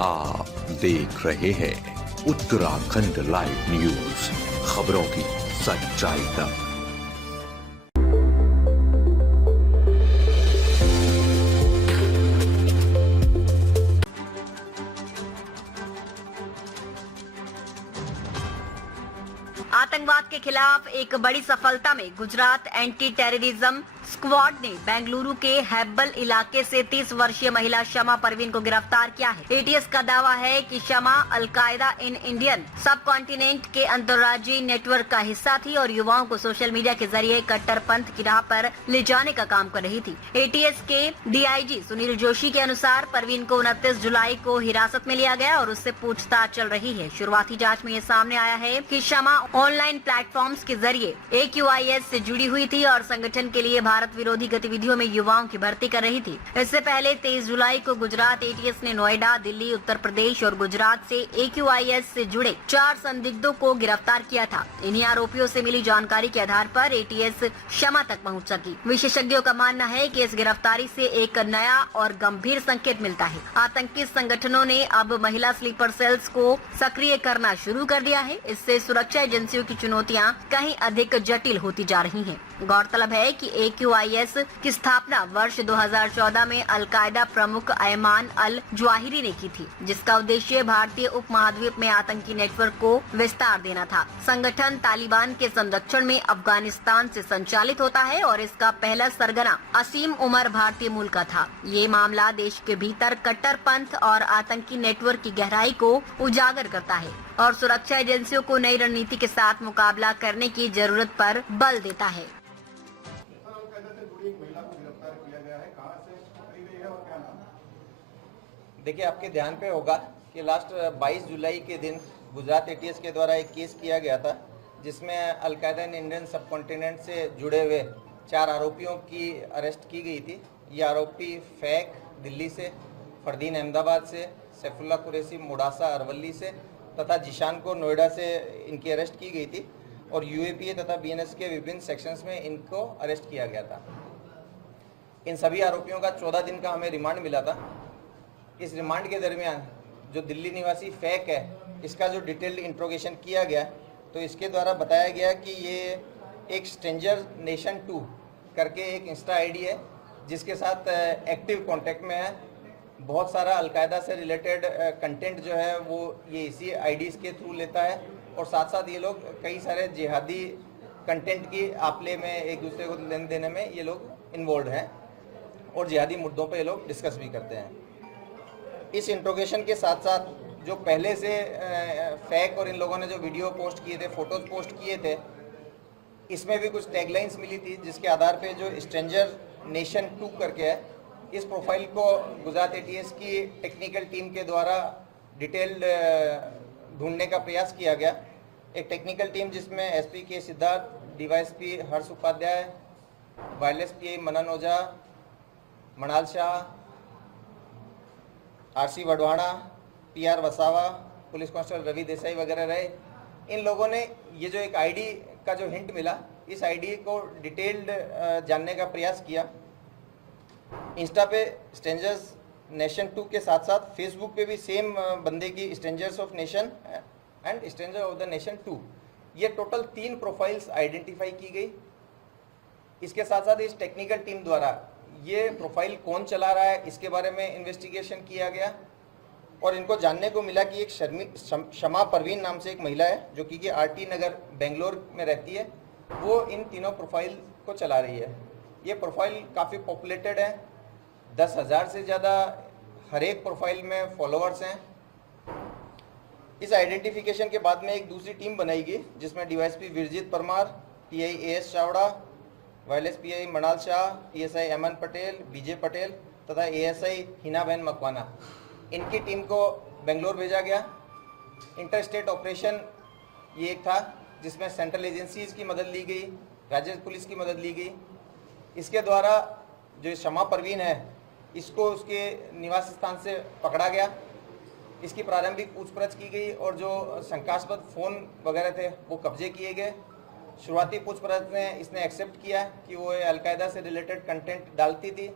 आप देख रहे हैं उत्तराखंड लाइव न्यूज, खबरों की सच्चाई तक। आतंकवाद के खिलाफ एक बड़ी सफलता में गुजरात एंटी टेररिज्म स्क्वाड ने बेंगलुरु के हैब्बल इलाके से 30 वर्षीय महिला शमा परवीन को गिरफ्तार किया है। एटीएस का दावा है कि शमा अलकायदा इन इंडियन सब कॉन्टिनेंट के अंतर्राज्यीय नेटवर्क का हिस्सा थी और युवाओं को सोशल मीडिया के जरिए कट्टरपंथ की राह पर ले जाने का काम कर रही थी। एटीएस के डीआईजी सुनील जोशी के अनुसार परवीन को 29 जुलाई को हिरासत में लिया गया और उससे पूछताछ चल रही है। शुरुआती जाँच में ये सामने आया है कि शमा ऑनलाइन प्लेटफॉर्म्स के जरिए AQIS से जुड़ी हुई थी और संगठन के लिए भारत विरोधी गतिविधियों में युवाओं की भर्ती कर रही थी। इससे पहले 23 जुलाई को गुजरात एटीएस ने नोएडा, दिल्ली, उत्तर प्रदेश और गुजरात से AQIS से जुड़े 4 संदिग्धों को गिरफ्तार किया था। इन्हीं आरोपियों से मिली जानकारी के आधार पर एटीएस शमा तक पहुंच सकी। विशेषज्ञों का मानना है कि इस गिरफ्तारी से एक नया और गंभीर संकेत मिलता है। आतंकी संगठनों ने अब महिला स्लीपर सेल्स को सक्रिय करना शुरू कर दिया है। इससे सुरक्षा एजेंसियों की चुनौतियां कहीं अधिक जटिल होती जा रही हैं। गौरतलब है कि AQIS की स्थापना वर्ष 2014 में अलकायदा प्रमुख अयमान अल जवाहिरी ने की थी, जिसका उद्देश्य भारतीय उपमहाद्वीप में आतंकी नेटवर्क को विस्तार देना था। संगठन तालिबान के संरक्षण में अफगानिस्तान से संचालित होता है और इसका पहला सरगना असीम उमर भारतीय मूल का था। ये मामला देश के भीतर कट्टरपंथ और आतंकी नेटवर्क की गहराई को उजागर करता है और सुरक्षा एजेंसियों को नई रणनीति के साथ मुकाबला करने की जरूरत पर बल देता है। देखिए, आपके ध्यान पे होगा कि लास्ट 22 जुलाई के दिन गुजरात एटीएस के द्वारा एक केस किया गया था, जिसमें अलकायदा इन इंडियन सब कॉन्टिनेंट से जुड़े हुए 4 आरोपियों की अरेस्ट की गई थी। ये आरोपी फैक दिल्ली से, फरदीन अहमदाबाद से, सैफुल्ला कुरैशी मोडासा अरवली से तथा जिशान को नोएडा से इनकी अरेस्ट की गई थी और यूएपीए तथा बीएनएस के विभिन्न सेक्शंस में इनको अरेस्ट किया गया था। इन सभी आरोपियों का 14 दिन का हमें रिमांड मिला था। इस रिमांड के दरमियान जो दिल्ली निवासी फैक है, इसका जो डिटेल्ड इंट्रोगेशन किया गया, तो इसके द्वारा बताया गया कि ये एक स्ट्रेंजर नेशन 2 करके एक इंस्टा आईडी है, जिसके साथ एक्टिव कांटेक्ट में है। बहुत सारा अलकायदा से रिलेटेड कंटेंट जो है वो ये इसी आईडीज़ के थ्रू लेता है और साथ साथ ये लोग कई सारे जिहादी कंटेंट की आपले में एक दूसरे को लेन देने में ये लोग इन्वॉल्व हैं और जिहादी मुद्दों पे ये लोग डिस्कस भी करते हैं। इस इंट्रोगेशन के साथ साथ जो पहले से फैक और इन लोगों ने जो वीडियो पोस्ट किए थे, फोटोज पोस्ट किए थे, इसमें भी कुछ टैगलाइंस मिली थी, जिसके आधार पे जो स्ट्रेंजर नेशन 2 करके है, इस प्रोफाइल को गुजरात एटीएस की टेक्निकल टीम के द्वारा डिटेल्ड ढूंढने का प्रयास किया गया। एक टेक्निकल टीम जिसमें एसपी के Siddharth, DYSP Harsh Upadhyay, wireless PI Manan Ojha, Manal Shah, RC Vadvana, PR Vasava, police constable Ravi Desai वगैरह रहे। इन लोगों ने ये जो एक आईडी का जो हिंट मिला, इस आईडी को डिटेल्ड जानने का प्रयास किया। इंस्टा पे स्ट्रेंजर्स नेशन 2 के साथ साथ फेसबुक पे भी सेम बंदे की strangers of nation and stranger of the nation 2, ये टोटल 3 प्रोफाइल्स आइडेंटिफाई की गई। इसके साथ साथ इस टेक्निकल टीम द्वारा ये प्रोफाइल कौन चला रहा है, इसके बारे में इन्वेस्टिगेशन किया गया और इनको जानने को मिला कि एक शमा परवीन नाम से एक महिला है, जो कि RT नगर बेंगलोर में रहती है। वो इन तीनों प्रोफाइल को चला रही है। ये प्रोफाइल काफ़ी पॉपुलेटेड है, 10,000 से ज़्यादा हर एक प्रोफाइल में फॉलोअर्स हैं। इस आइडेंटिफिकेशन के बाद में एक दूसरी टीम बनाएगी, जिसमें DYSP Virjit Parmar, PI AS Chavda, wireless PI Manal Shah, PSI Aman Patel, BJ Patel तथा ASI हिनाबेन मकवाना, इनकी टीम को बेंगलोर भेजा गया। इंटर स्टेट ऑपरेशन ये एक था, जिसमें सेंट्रल एजेंसीज की मदद ली गई, राज्य पुलिस की मदद ली गई। इसके द्वारा जो शमा परवीन है, इसको उसके निवास स्थान से पकड़ा गया। इसकी प्रारंभिक पूछपरछ की गई और जो शंकास्पद फ़ोन वगैरह थे वो कब्जे किए गए। शुरुआती पूछपरछ में इसने एक्सेप्ट किया कि वो अलकायदा से रिलेटेड कंटेंट डालती थी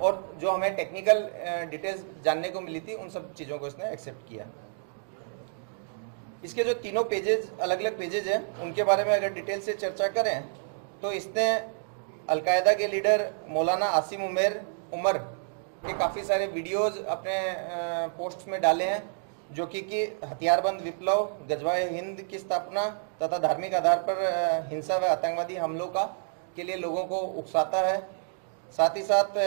और जो हमें टेक्निकल डिटेल्स जानने को मिली थी उन सब चीज़ों को इसने एक्सेप्ट किया। इसके जो तीनों पेजेस अलग अलग पेजेज हैं उनके बारे में अगर डिटेल से चर्चा करें तो इसने अलकायदा के लीडर मौलाना आसिम उमर के काफ़ी सारे वीडियोस अपने पोस्ट्स में डाले हैं जो कि हथियारबंद विप्लव, गजवाए हिंद की स्थापना तथा धार्मिक आधार पर हिंसा व आतंकवादी हमलों के लिए लोगों को उकसाता है। साथ ही साथ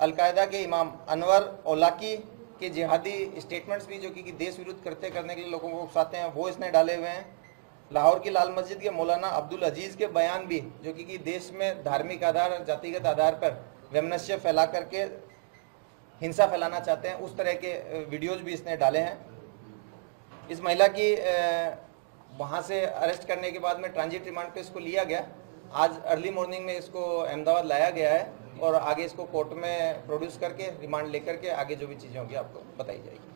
अलकायदा के इमाम अनवर औलाकी के जिहादी स्टेटमेंट्स भी जो कि देश विरुद्ध कृत्य करने के लिए लोगों को उकसाते हैं वो इसने डाले हुए हैं। लाहौर की लाल मस्जिद के मौलाना अब्दुल अजीज़ के बयान भी जो कि देश में धार्मिक आधार जातिगत आधार पर वैमनस्य फैला करके हिंसा फैलाना चाहते हैं उस तरह के वीडियोज भी इसने डाले हैं। इस महिला की वहाँ से अरेस्ट करने के बाद में ट्रांजिट रिमांड पे इसको लिया गया। आज अर्ली मॉर्निंग में इसको अहमदाबाद लाया गया है और आगे इसको कोर्ट में प्रोड्यूस करके रिमांड लेकर के आगे जो भी चीज़ें होंगी आपको बताई जाएगी।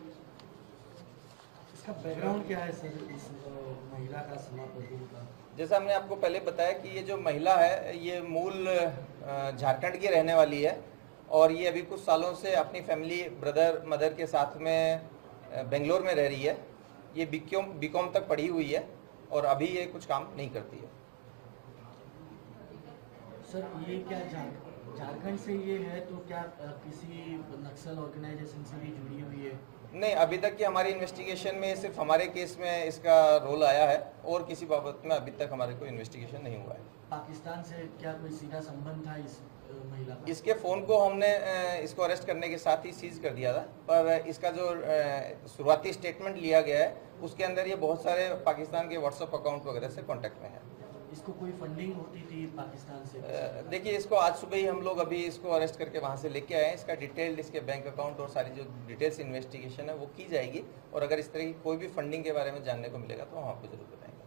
इसका बैकग्राउंड क्या है सर, इस महिला का समापति का? जैसा हमने आपको पहले बताया कि ये जो महिला है ये मूल झारखंड की रहने वाली है और ये अभी कुछ सालों से अपनी फैमिली ब्रदर मदर के साथ में बेंगलोर में रह रही है। ये बीकॉम तक पढ़ी हुई है और अभी ये कुछ काम नहीं करती है। सर ये क्या झारखंड से ये है तो क्या किसी नक्सल ऑर्गेनाइजेशन से भी जुड़ी हुई है? नहीं, अभी तक की हमारी इन्वेस्टिगेशन में सिर्फ हमारे केस में इसका रोल आया है और किसी बाबत में अभी तक हमारे कोई इन्वेस्टिगेशन नहीं हुआ है। पाकिस्तान से क्या कोई सीधा संबंध था इस महिला का? इसके फ़ोन को हमने इसको अरेस्ट करने के साथ ही सीज कर दिया था, पर इसका जो शुरुआती स्टेटमेंट लिया गया है उसके अंदर ये बहुत सारे पाकिस्तान के व्हाट्सएप अकाउंट वगैरह से कांटेक्ट में है। इसको कोई फंडिंग होती थी पाकिस्तान से? देखिए, इसको आज सुबह ही हम लोग अभी इसको अरेस्ट करके वहाँ से लेके आए हैं। इसका डिटेल्ड इसके बैंक अकाउंट और सारी जो डिटेल्स इन्वेस्टिगेशन है वो की जाएगी और अगर इस तरह की कोई भी फंडिंग के बारे में जानने को मिलेगा तो हम आपको जरूर बताएंगे।